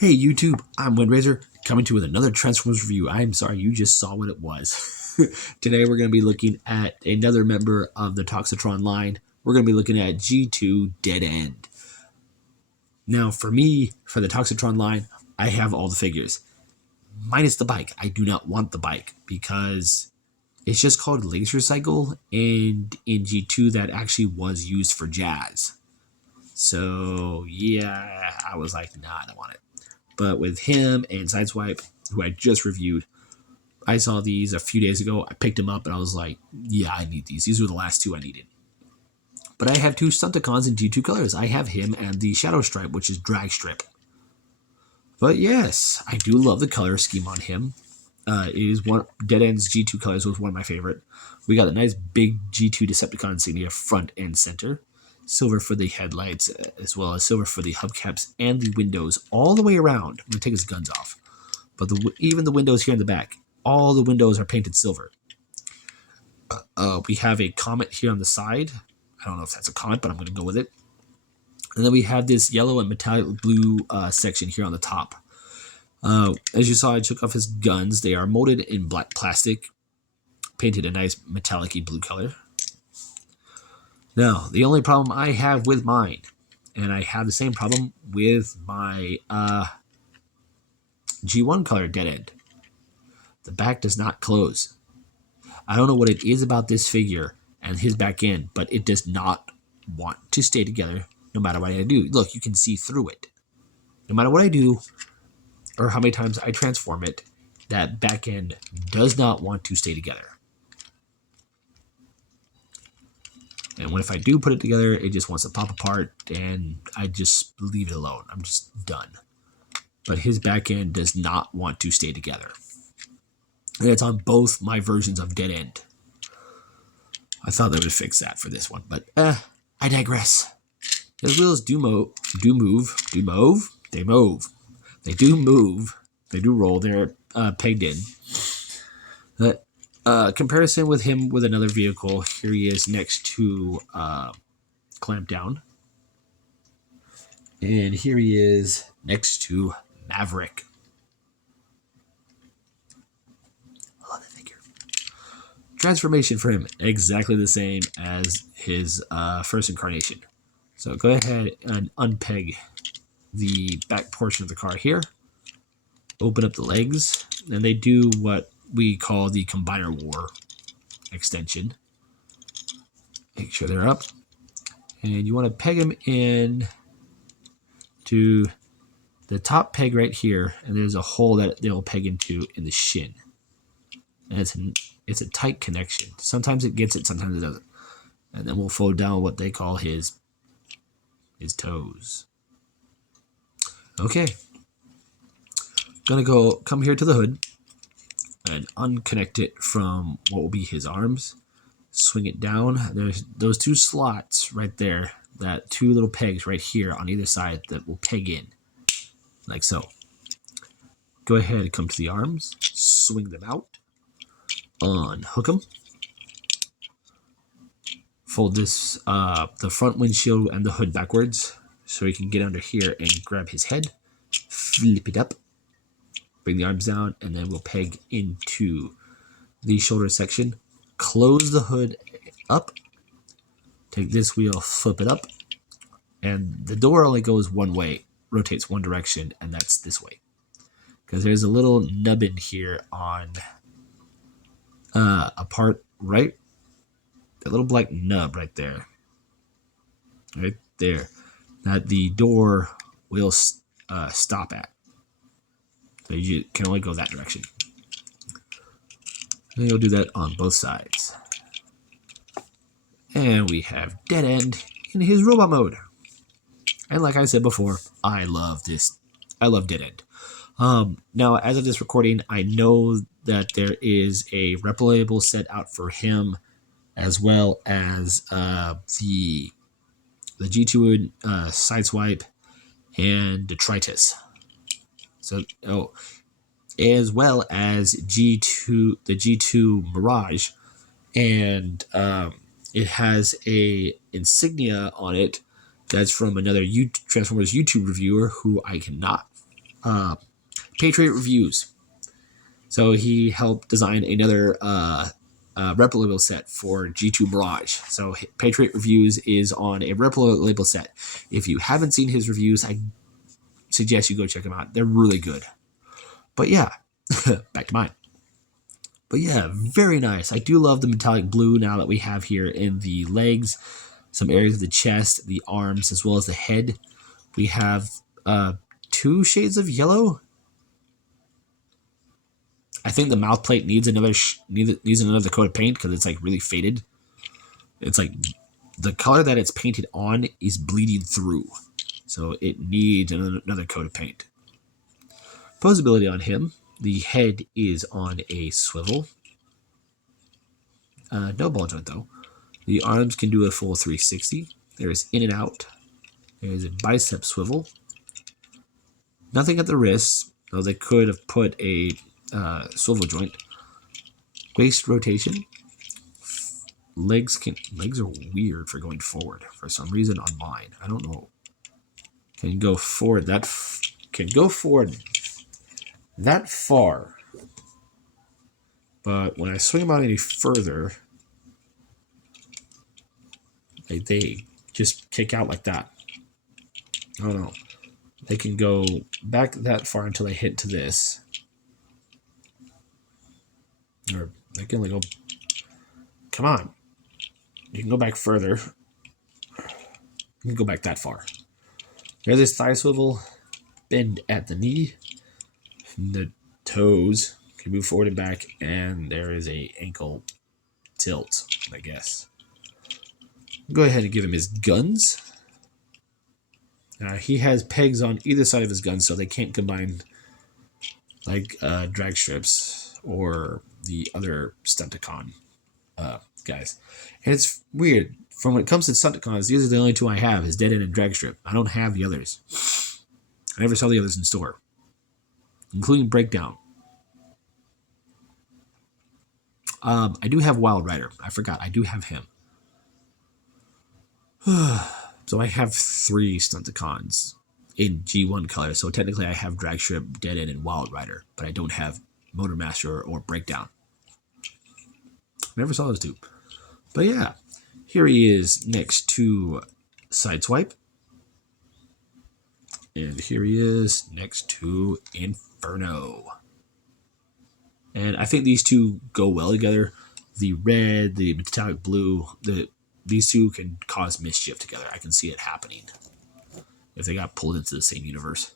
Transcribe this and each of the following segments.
Hey YouTube, I'm Wildrider, coming to you with another Transformers review. I'm sorry, you just saw what it was. Today we're going to be looking at another member of the Toxitron line. We're going to be looking at G2 Dead End. Now for me, for the Toxitron line, I have all the figures. Minus the bike. I do not want the bike because it's just called Laser Cycle, and in G2 that actually was used for Jazz. So yeah, I was like, nah, I don't want it. But with him and Sideswipe, who I just reviewed, I saw these a few days ago. I picked them up and I was like, yeah, I need these. These were the last two I needed. But I have two Stunticons in G2 colors. I have him and the Shadow Stripe, which is Drag Strip. But yes, I do love the color scheme on him. It is one Dead End's G2 colors was one of my favorite. We got a nice big G2 Decepticon insignia front and center. Silver for the headlights, as well as silver for the hubcaps and the windows all the way around. I'm going to take his guns off. But even the windows here in the back, all the windows are painted silver. We have a comet here on the side. I don't know if that's a comet, but I'm going to go with it. And then we have this yellow and metallic blue section here on the top. As you saw, I took off his guns. They are molded in black plastic, painted a nice metallic-y blue color. Now, the only problem I have with mine, and I have the same problem with my G1 color Dead End. The back does not close. I don't know what it is about this figure and his back end, but it does not want to stay together no matter what I do. Look, you can see through it. No matter what I do or how many times I transform it, that back end does not want to stay together. And if I do put it together, it just wants to pop apart, and I just leave it alone. I'm just done. But his back end does not want to stay together. And it's on both my versions of Dead End. I thought they would fix that for this one, but I digress. His wheels do move. They do move. They do roll. They're pegged in. But comparison with him with another vehicle, here he is next to Clamp Down. And here he is next to Maverick. I love that figure. Transformation for him, exactly the same as his first incarnation. So go ahead and unpeg the back portion of the car here. Open up the legs, and they do what we call the Combiner War extension. Make sure they're up. And you want to peg them in to the top peg right here, and there's a hole that they'll peg into in the shin. And it's a tight connection. Sometimes it gets it, sometimes it doesn't. And then we'll fold down what they call his toes. Okay. Gonna come here to the hood and unconnect it from what will be his arms. Swing it down. There's those two slots right there, that two little pegs right here on either side that will peg in, like so. Go ahead and come to the arms, swing them out, unhook them. Fold this, the front windshield and the hood backwards so you can get under here and grab his head. Flip it up. Bring the arms down, and then we'll peg into the shoulder section. Close the hood up. Take this wheel, flip it up. And the door only goes one way, rotates one direction, and that's this way. Because there's a little nubbin here on a part right, a little black nub right there. Right there. That the door will stop at. So you can only go that direction. And you'll do that on both sides. And we have Dead End in his robot mode. And like I said before, I love this. I love Dead End. Now, as of this recording, I know that there is a replayable set out for him, as well as the G2 Sideswipe and Detritus. So, as well as G2, the G2 Mirage, and it has a insignia on it that's from another Transformers YouTube reviewer who I cannot Patriot Reviews. So he helped design another replicable set for G2 Mirage. So Patriot Reviews is on a replicable set. If you haven't seen his reviews, I suggest you go check them out. They're really good. But yeah, back to mine. But yeah, very nice. I do love the metallic blue now that we have here in the legs, some areas of the chest, the arms, as well as the head. We have 2 shades of yellow. I think the mouth plate needs another needs another coat of paint because it's like really faded. It's like the color that it's painted on is bleeding through, so it needs another coat of paint. Posability on him: the head is on a swivel. No ball joint though. The arms can do a full 360. There is in and out. There is a bicep swivel. Nothing at the wrists, though they could have put a swivel joint. Waist rotation. Legs are weird for going forward for some reason on mine. I don't know. Can go forward can go forward that far, but when I swing them out any further, they just kick out like that. I don't know. They can go back that far until they hit to this, or they can go. Come on, you can go back further. You can go back that far. There's this thigh swivel, bend at the knee, the toes can move forward and back, and there is a ankle tilt, I guess. Go ahead and give him his guns. He has pegs on either side of his guns, so they can't combine like drag strips or the other Stunticon guys. And it's weird. From when it comes to Stunticons, these are the only 2 I have, is Dead End and Drag Strip. I don't have the others. I never saw the others in store, including Breakdown. I do have Wildrider. I forgot. I do have him. So I have 3 Stunticons in G1 color. So technically I have Drag Strip, Dead End, and Wildrider, but I don't have Motormaster or Breakdown. Never saw those 2. But yeah, here he is next to Sideswipe. And here he is next to Inferno. And I think these 2 go well together. The red, the metallic blue, these 2 can cause mischief together. I can see it happening if they got pulled into the same universe.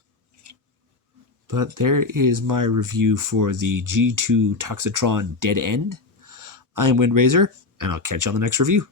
But there is my review for the G2 Toxitron Dead End. I'm Windrazor, and I'll catch you on the next review.